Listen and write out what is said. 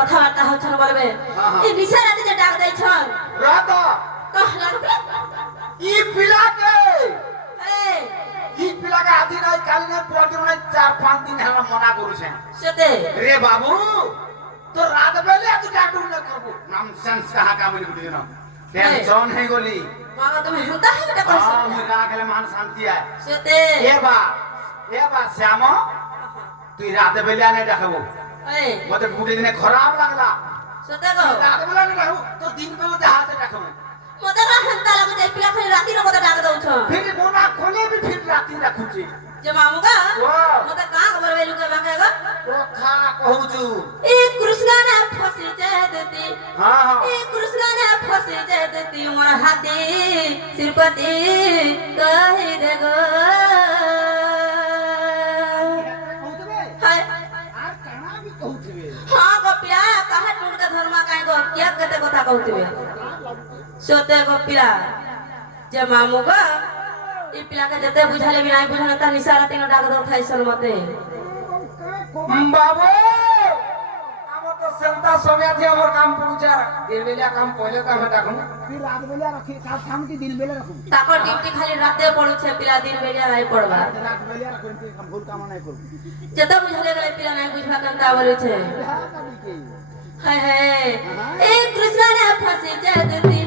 কথাবার্তা হচ্ছেন বলবে এই নিশা রাতে যে ডাক দেইছন রাতা कहला ই পিলাকে এই ই পিলাকে আদি নাই কাল নাই পরদিন নাই 4-5 দিন আমরা মনা করছেন সেতে রে বাবু তো রাত বেলে এত ডাক্তার না করব নাম সেন্স কাহা কামলি বুঝি না টেনশন হই গলি বাবা তুমি হেলতা হে এটা করছ আমি রাখলে মান শান্তি আয় সেতে এ বা শ্যাম তুই রাত বেলে আনে দেখাবো এই মতে গুটে দিনে খারাপ লাগলা সেতে গো রাত বেলে আনে দেখাবো তো দিন বেলে দেখাতে দেখাবো মতে না হেলতা লাগু যাই পিলা খালি রাতি র কথা ডাক দউছ फिर मोना खोले भी फिर राती रखुची যে মামুগা ओ মতে কা খবর বেলু কে বাকে গো तो खा कहूचू ए कृष्ण ने फसी जे देती हां हां ए कृष्ण ने फसी जे देती मोर हाथी सिरपति कहि दे गो हाय आर काना भी कहूचबे हां गोपिया कहा टूट के धर्मा काई गो क्या कते কথা कहउतिबे सोते गोपिया जे मामुगा ई पिला के जते बुझाले भी नाही बुझाना त निसारा तीन डाक दो थाइसन मते बाबू আমার তো সেন্টা সময় আছে আমার কাম পৌঁছা দিন বেলা কাম পহলে কাম ডাকুন फिर रात बेला रखी काल शाम की दिन बेला रखूं ताको ड्यूटी खाली राते पड़ुछे पिला दिन बेलिया नाही पड़बा रात बेला रखूं फिर हम भूल काम नहीं करूं जते बुझाले गले पिला नाही बुझबा कंता बोले छे हां कभी के हाय हाय ए कृष्ण ने फसी जे देती